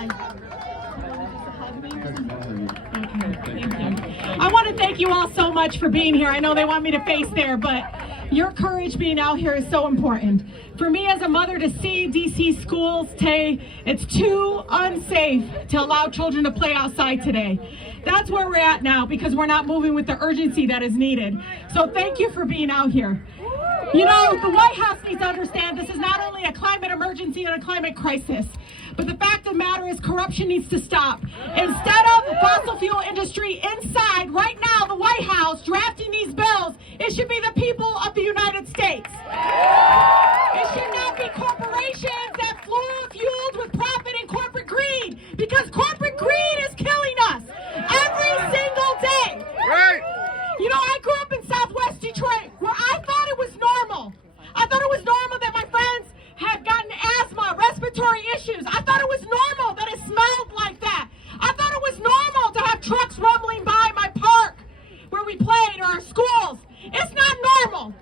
I want to thank you all so much for being here. I know they want me to face there, but your courage being out here is so important. For me as a mother to see DC schools today, it's too unsafe to allow children to play outside today. That's where we're at now because we're not moving with the urgency that is needed. So thank you for being out here. You know, the White House needs to understand this is not only a climate emergency and a climate crisis, but the fact of the matter is corruption needs to stop. Instead of the fossil fuel industry inside, right now, the White House drafting these bills, it should be the people of the United States. It should not be corporations that fueled with profit and corporate greed, because corporate greed is killing us every single day. Right. You know, I grew up in Southwest Detroit where I thought it was normal. I thought it was normal that my friends had gotten asthma, respiratory issues. I thought it was normal that it smelled like that. I thought it was normal to have trucks rumbling by my park where we played or our schools. It's not normal.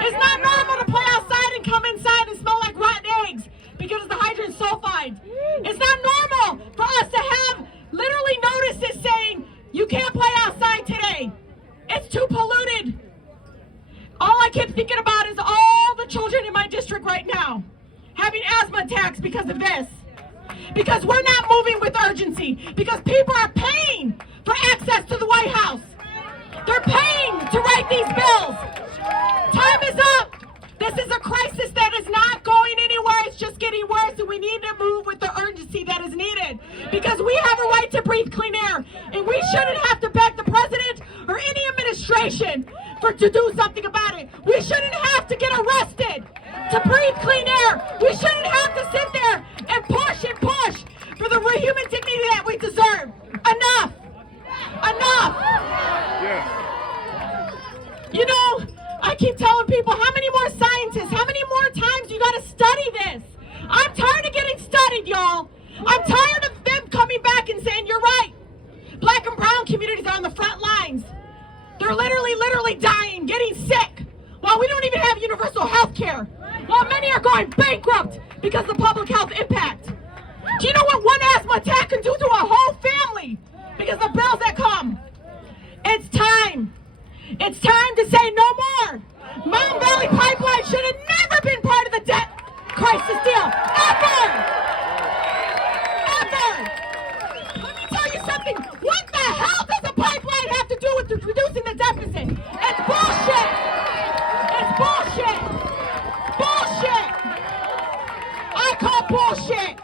It's not normal to play outside and come inside and smell like rotten eggs because of the hydrogen sulfide. It's not normal for us to have literally notices saying you can't play outside today. It's too polluted. All I keep thinking about is all the children in my district right now having asthma attacks because of this. Because we're not moving with urgency. Because people are paying for access to the White House. They're paying to write these bills. Time is up. This is a crisis that is not going anywhere. It's just getting worse, and we need to move with the urgency that is needed. Because we have a right to breathe clean air, and we shouldn't have to beg the president or any administration to do something about it. We shouldn't have to get arrested to breathe clean air. We shouldn't have to sit there and push for the human dignity that we deserve. Enough. Enough. Yeah. You know, I keep telling people, how many more scientists, how many more times you got to study this? I'm tired of getting studied, y'all. I'm tired of them coming back and saying, you're right. Black and brown communities are on the front lines. They're literally dying, getting sick, while we don't even have universal health care, while many are going bankrupt because of public health impact. Do you know what one asthma attack can do to a whole family because of bills that come? It's time. It's time to say no more. Mountain Valley Pipeline should have never been part of the debt crisis deal. Ever! Let me tell you something. What the hell does a pipeline have to do with reducing the deficit? It's bullshit. It's bullshit. Bullshit. I call bullshit.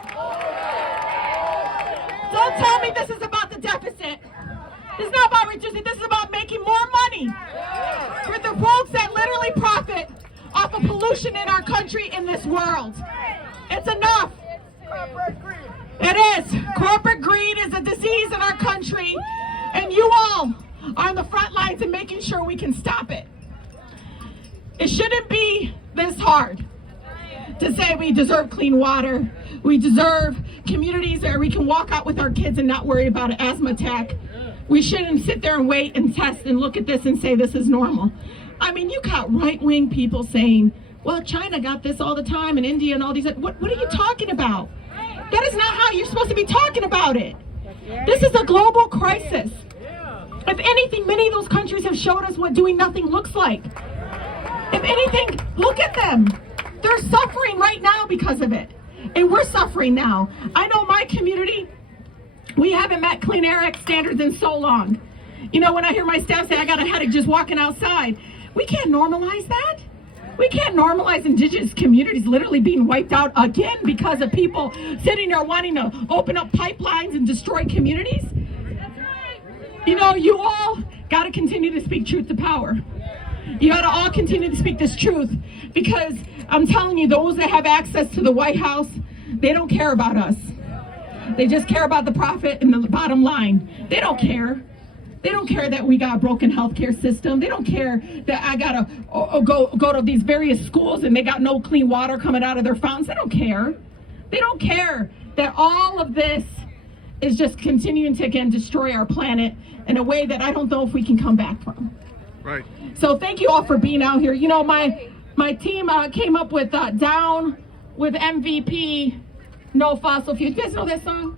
Don't tell me this is about the deficit. It's not about reducing. This is about making more money for the folks that literally profit off of pollution in our country, in this world. It's enough. It is. Corporate greed is a disease in our country, and you all are on the front lines in making sure we can stop it. It shouldn't be this hard to say we deserve clean water. We deserve communities where we can walk out with our kids and not worry about an asthma attack. We shouldn't sit there and wait and test and look at this and say this is normal. I mean, you got right-wing people saying, well, China got this all the time and India and all these. What are you talking about? That is not how you're supposed to be talking about it. This is a global crisis. If anything, many of those countries have showed us what doing nothing looks like. If anything, look at them. They're suffering right now because of it. And we're suffering now. I know my community, we haven't met Clean Air Act standards in so long. You know, when I hear my staff say I got a headache just walking outside, we can't normalize that. We can't normalize indigenous communities literally being wiped out again because of people sitting there wanting to open up pipelines and destroy communities. You know, you all got to continue to speak truth to power. You got to all continue to speak this truth, because I'm telling you, those that have access to the White House, they don't care about us. They just care about the profit and the bottom line. They don't care. They don't care that we got a broken healthcare system. They don't care that I gotta go to these various schools and they got no clean water coming out of their fountains. They don't care. They don't care that all of this is just continuing to, again, destroy our planet in a way that I don't know if we can come back from. Right. So thank you all for being out here. You know, my team came up with Down with MVP No fossil fuels. You guys know that song?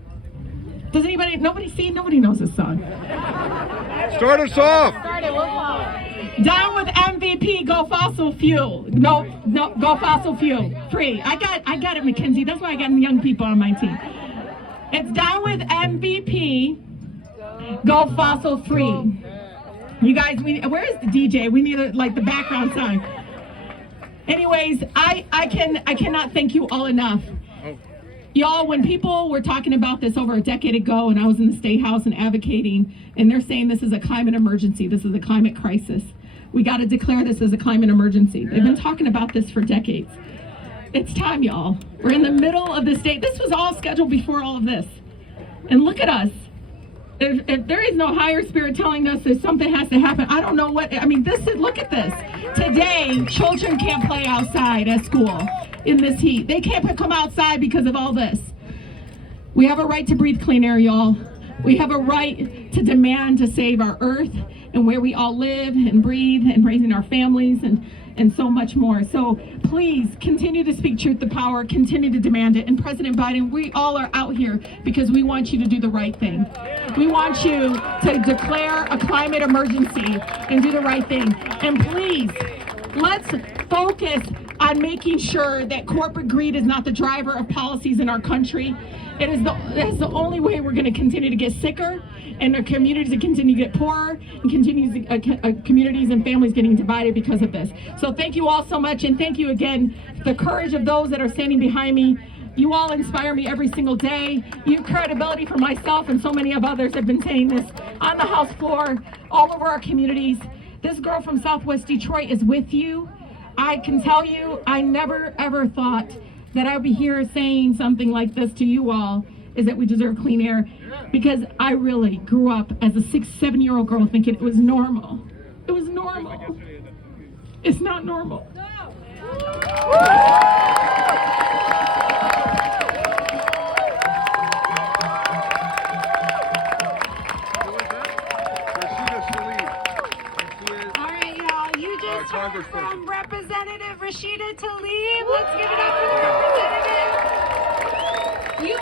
Does anybody, nobody knows this song. Start us off. Down with MVP, go fossil fuel. No, go fossil fuel. Free. I got it, Mackenzie. That's why I got young people on my team. It's down with MVP, go fossil free. You guys, where's the DJ? We need the background song. Anyways, I cannot thank you all enough. Y'all, when people were talking about this over a decade ago, and I was in the State House and advocating, and they're saying this is a climate emergency, this is a climate crisis. We got to declare this as a climate emergency. They've been talking about this for decades. It's time, y'all. We're in the middle of the state. This was all scheduled before all of this. And look at us. If there is no higher spirit telling us that something has to happen, I don't know what, I mean, look at this. Today, children can't play outside at school in this heat. They can't come outside because of all this. We have a right to breathe clean air, y'all. We have a right to demand to save our earth and where we all live and breathe and raising our families and so much more. So please continue to speak truth to power, continue to demand it. And President Biden, we all are out here because we want you to do the right thing. We want you to declare a climate emergency and do the right thing. And please, let's focus on making sure that corporate greed is not the driver of policies in our country. That's the only way we're going to continue to get sicker, and our communities continue to get poorer, and communities and families getting divided because of this. So thank you all so much, and thank you again for the courage of those that are standing behind me. You all inspire me every single day. You have credibility for myself, and so many of others have been saying this on the House floor, all over our communities. This girl from Southwest Detroit is with you. I can tell you, I never ever thought that I would be here saying something like this to you all, is that we deserve clean air, because I really grew up as a 6-7-year-old girl thinking it was normal. It was normal. It's not normal. From Representative Rashida Tlaib. Let's give it up for the representative. You